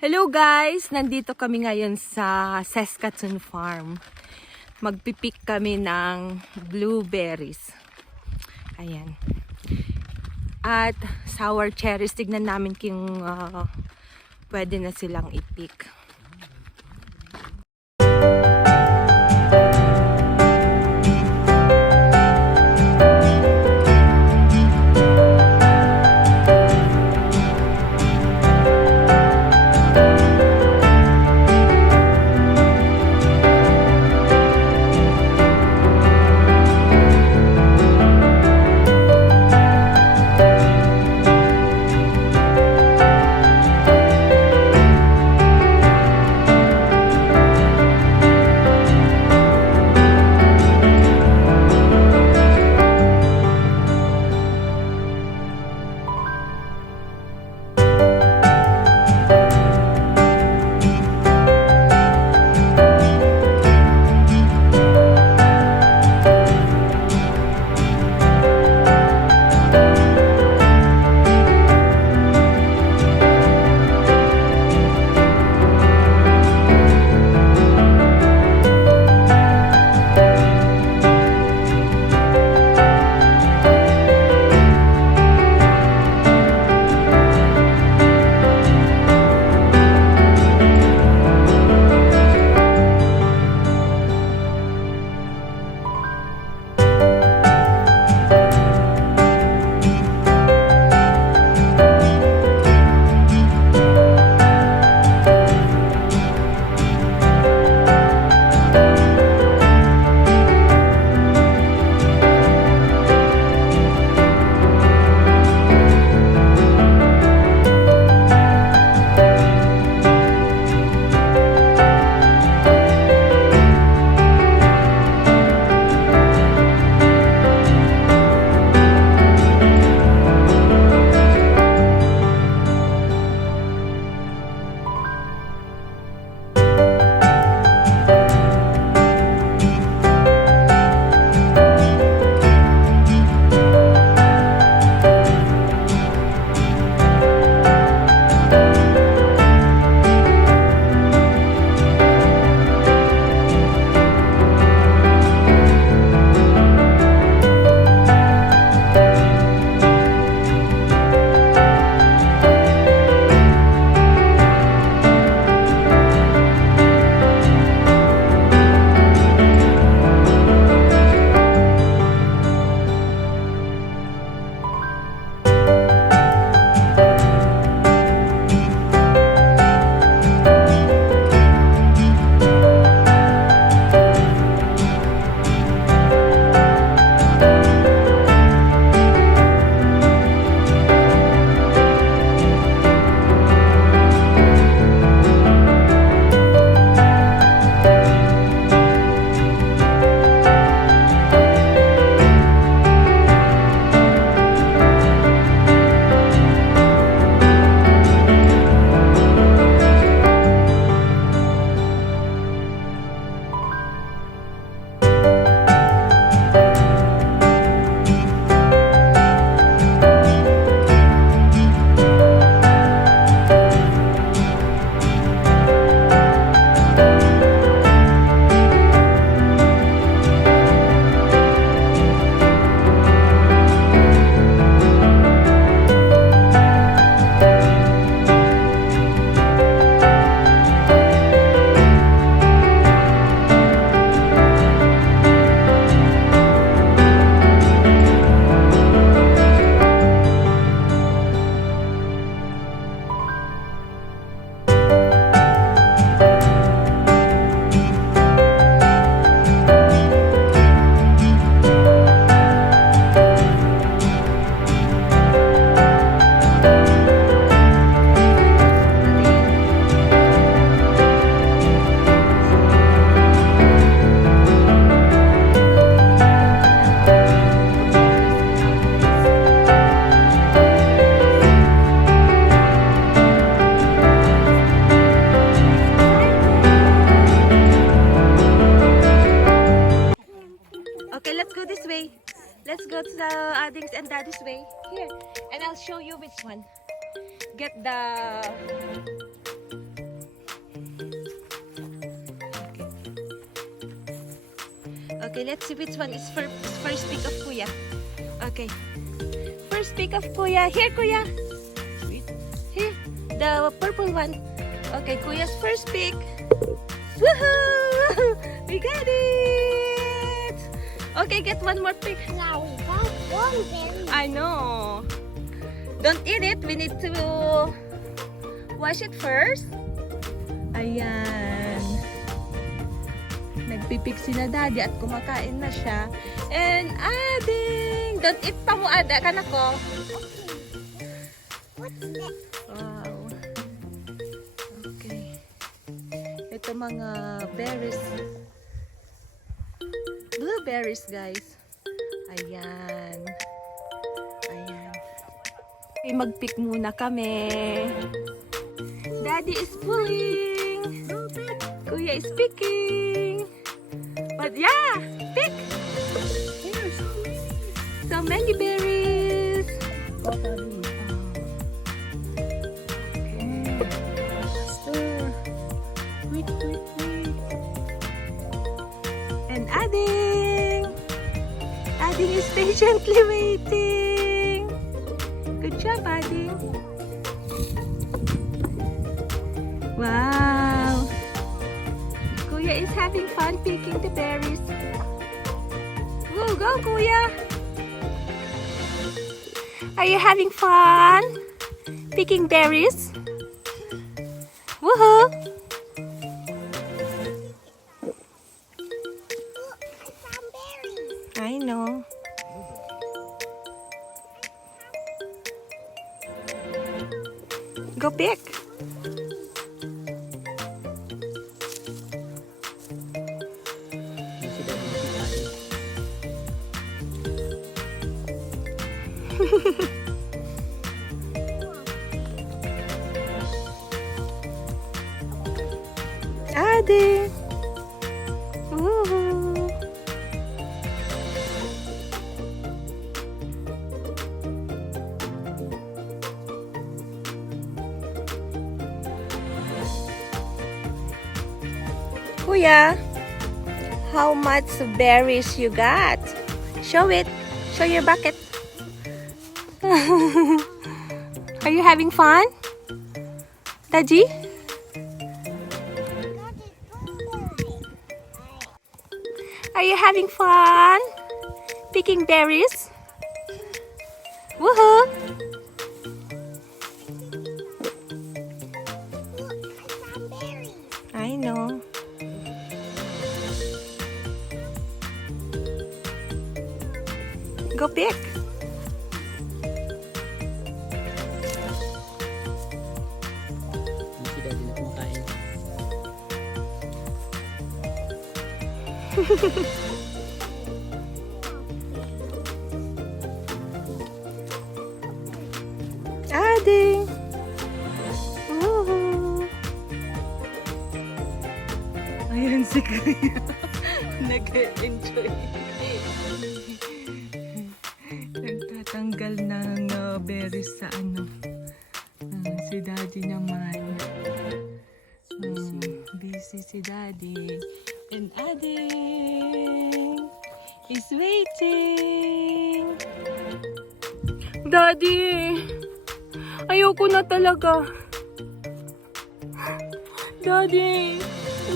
Hello guys! Nandito kami ngayon sa Saskatoon Farm. Magpipik kami ng blueberries. Ayan. At sour cherries. Tignan namin kung pwede na silang ipik. Okay, let's go this way. Let's go to the Addings and Daddy's way. Here. And I'll show you which one. Get the Okay, let's see which one is first pick of Kuya. Okay. First pick of Kuya. Here, Kuya. Here. The purple one. Okay, Kuya's first pick. Woohoo! We got it! Okay, get one more pick. Now we got one berry. I know. Don't eat it. We need to wash it first. Ayan. Nagpipik si na Daddy at kumakain na siya. And Ading! Don't eat pa mo, Ada. Kana ko. What's that? Wow. Okay. Ito mga berries. Blueberries, guys. Ayan. Ayan. Okay, mag-pick muna kami. Daddy is pulling. Kuya is picking. But yeah, pick. So many berries. Okay. Wait. And Ading is patiently waiting. Good job, Ading. Wow. Kuya is having fun picking the berries. Woo, go, Kuya. Are you having fun picking berries? Woohoo! I know. Go pick. Ade. Woohoo. Kuya, how much berries you got? Show it. Show your bucket. Are you having fun, Daddy? Are you having fun picking berries? Woohoo! I know. Go pick. Si Daddy na kumakain. Ading. Woohoo. Ayan si Kuya. Nag-enjoy. Nagtatanggal ng berries sa ano. Si Daddy naman. Busy si Daddy. And Ading is waiting. Daddy, ayoko na talaga. Daddy,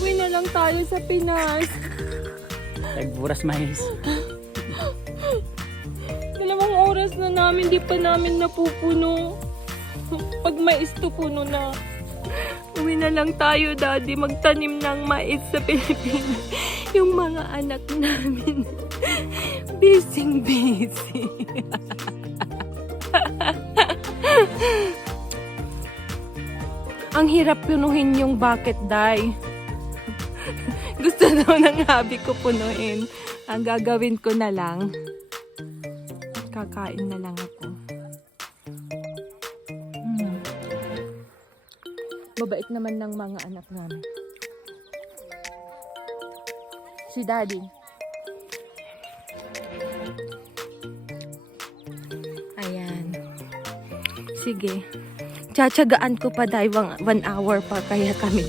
uwi na lang tayo sa Pinas. Nagburas mais. 2 oras na namin, di pa namin napupuno. Pag mais to puno na. Uwi na lang tayo, Daddy. Magtanim ng mais sa Pilipinas. Yung mga anak namin. Busy. Ang hirap punuhin yung bucket, Day. Gusto daw ng hubby ko punuin. Ang gagawin ko na lang, kakain na lang ako. Babait naman ng mga anak namin. Si Daddy. Ayan. Sige. Tsatsagaan ko pa dahil 1 hour pa kaya kami.